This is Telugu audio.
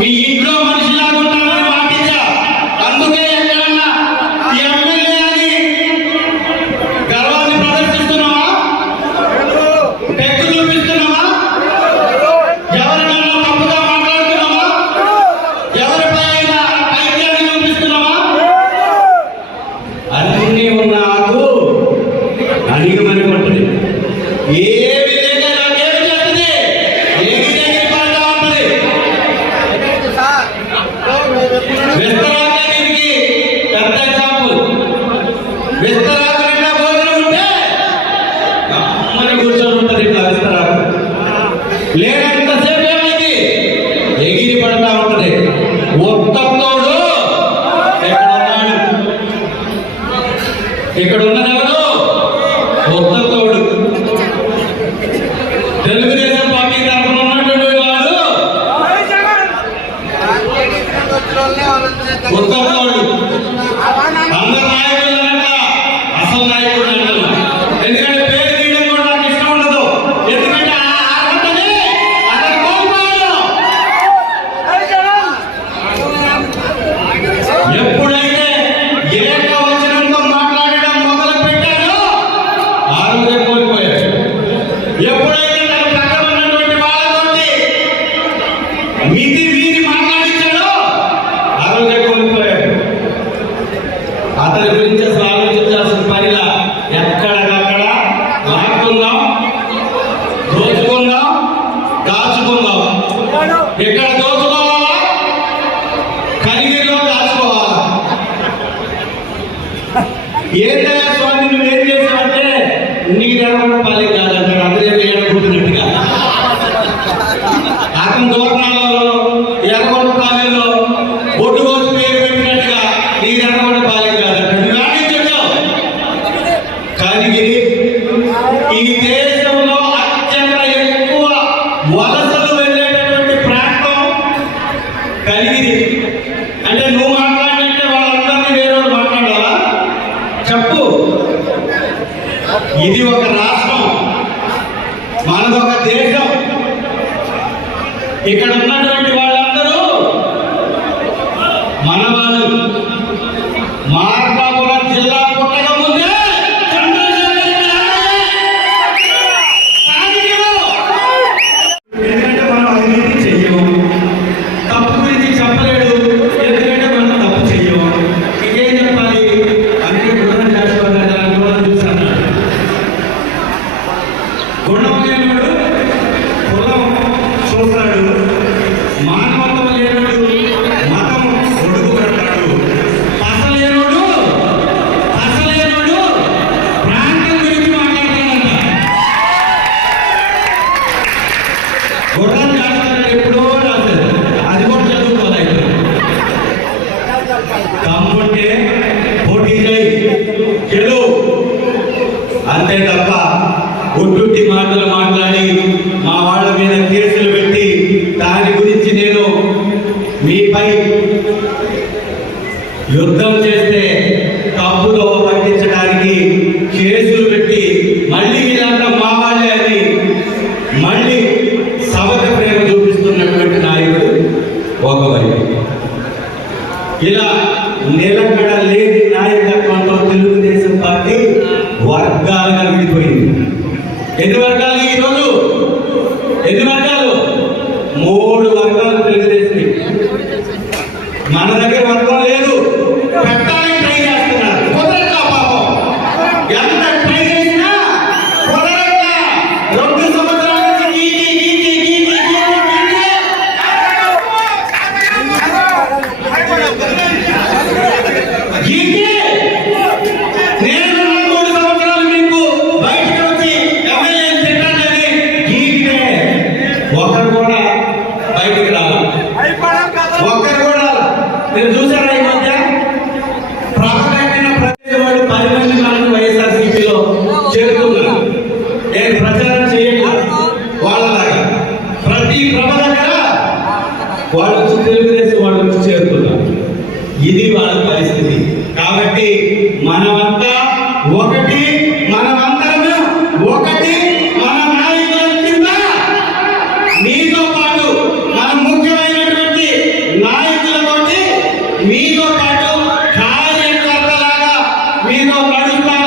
మీ ఇంట్లో మనిషిలాగా ఉంటానని మాటిచ్చా. అందుకే ఎక్కడన్నా ఎమ్మెల్యే అని గర్వాన్ని ప్రదర్శిస్తున్నావా? టెక్కు చూపిస్తున్నావా? ఎవరినన్నా తప్పుగా మాట్లాడుతున్నావా? ఎవరిపై అయినా ఐక్యాన్ని చూపిస్తున్నావా? అన్నీ ఉన్న ఆకు అణిగమని ఉంటుంది. ఏమి లేక నాకేమి చేస్తుంది? ఏమి లేక పడతా ఉంటుంది. విస్తరాక దీనికి పెద్ద ఎగ్జాంపుల్. విస్తరాక నిండా భోజనం ఉంటే అమ్మని కూర్చొని ఉంటుంది. ఇట్లా విస్తరాక లేనంతసేపు ఏమైంది? ఎగిరి పడతా ఉంటుంది. ఒత్తోడు ఎక్కడ ఉన్నాడు? ఇక్కడ ఉన్నది ఎవరు? ఒత్తోడు. తెలుగుదేశం పార్టీ తరఫున ఉన్నటువంటి వాడు ఉత్తమోడు. అందరు నాయకులు అసలు నాయకుడు అంటున్నా. ఎందుకంటే పేరు తీయడం కూడా నాకు ఇష్టం ఉండదు. ఎందుకంటే అతను కోల్పోయాడు. ఎప్పుడైతే ఏకవచనంతో మాట్లాడడం మొదలు పెట్టాడో ఆ రోజే కోల్పోయాడు. ఎప్పుడైతే తన పక్కన ఉన్నటువంటి వాళ్ళతోటి మితి మీరి మాట్లాడించాడో ఆ రోజే కోల్పోయాడు. అతని గురించి అసలు ఆలోచించాల్సిన పనిలా ఎక్కడికక్కడ లాక్కుందాం, దోచుకుందాం, దాచుకుందాం. ఎక్కడ దోచుకోవాలా? కనిగిరిలో దాచుకోవాలా? ఏంటయ్యా స్వామి నువ్వేం చేసావంటే నీరెవరు పాలి కాదంటాడు. అందరూ ఏడుకుంటున్నట్టుగా అతని దూరణాలలో ఎర్రగొండపాలెంలో ఒడ్డు కోసి పేరు పెట్టినట్టుగా నీరెవరు పాలి కాదంటాడు. నువ్వేం చెప్పావు? కనిగిరి ఈ దేశంలో అత్యంత ఎక్కువ వలసలు వెళ్ళేటటువంటి ప్రాంతం కనిగిరి. అంటే నువ్వు మాట్లాడినట్టే వాళ్ళందరినీ వేరే మాట్లాడాలా? చెప్పు. ఇది ఒక రాష్ట్రం, మనదొక దేశం. ఇక్కడ ఉన్నటువంటి వాళ్ళందరూ మనవాళ్ళు. మార్కాపురం జిల్లా పుట్టక ముందే ఎందుకంటే మనం అవినీతి చెయ్యము, తప్పు గురించి చెప్పలేడు. ఎందుకంటే మనం తప్పు చెయ్యము. ఇంకేం చెప్పాలి? అందుకే గుణం చేస్తాను చూసాను. గుణం లేనుడు కులం చూస్తాడు, మానవత్వం లేనుడు మతం ఒడుగు పెడతాడు, పసలేనుడు ప్రాంతం గురించి మాట్లాడతాడంట. గుణం చేస్తాడు ఎప్పుడో రాశారు. అది కూడా చదువుకోలేదు. తమ్ముంటే పోటీ చేయి, గెలు అంతే తప్ప ఒడ్డుట్టి మాటలు మాట్లాడి మా వాళ్ళ మీద కేసులు పెట్టి దాని గురించి నేను మీపై యుద్ధం చేస్తే తప్పుదో పట్టించడానికి కేసులు పెట్టి మళ్ళీ వీళ్ళంతా మా వాళ్ళే అని మళ్ళీ సమత ప్రేమ చూపిస్తున్నటువంటి నాయకుడు ఒకవైపు. ఇలా నిలకడ లేని నాయకత్వంతో తెలుగుదేశం పార్టీ వర్గాలుగా విడిపోయింది. ఎన్ని వర్గాలు ఈరోజు? ఎన్ని వర్గాలు? 3 వర్గాలు తెలుగుదేశం. మన దగ్గర వర్గం లేదు. పెట్టాలని ట్రై చేస్తున్నారు. కుదరట్లా పాపం. ఎంత ట్రై చేసినా కుదరట్లా. 2 సంవత్సరాల నుంచి నేను 3 సంవత్సరాలు మీకు బయటకు వచ్చి ఎమ్మెల్యే తిట్టాలని గీకితే ఒకరు కూడా బయటకు రావాలి. ఒక్కరు కూడా మీరు చూసారా? ఈ మధ్య ప్రభాకరమైన ప్రతి వాడు 10 మంది మనకు వైఎస్ఆర్సీపీలో చేరుతున్నారు. నేను ప్రచారం చేయలేదు వాళ్ళలాగా. ప్రతి ప్రభ దగ్గర వాళ్ళు వచ్చి తెలుగుదేశం వాళ్ళు వచ్చి చేరుతున్నారు. ఇది వాళ్ళ పరిస్థితి. కాబట్టి మనమంతా ఒకటి, మనమందరము ఒకటి. మన నాయకుల కింద మీతో పాటు మన ముఖ్యమైనటువంటి మీతో పాటు కార్యకర్తలాగా మీతో నడుస్తా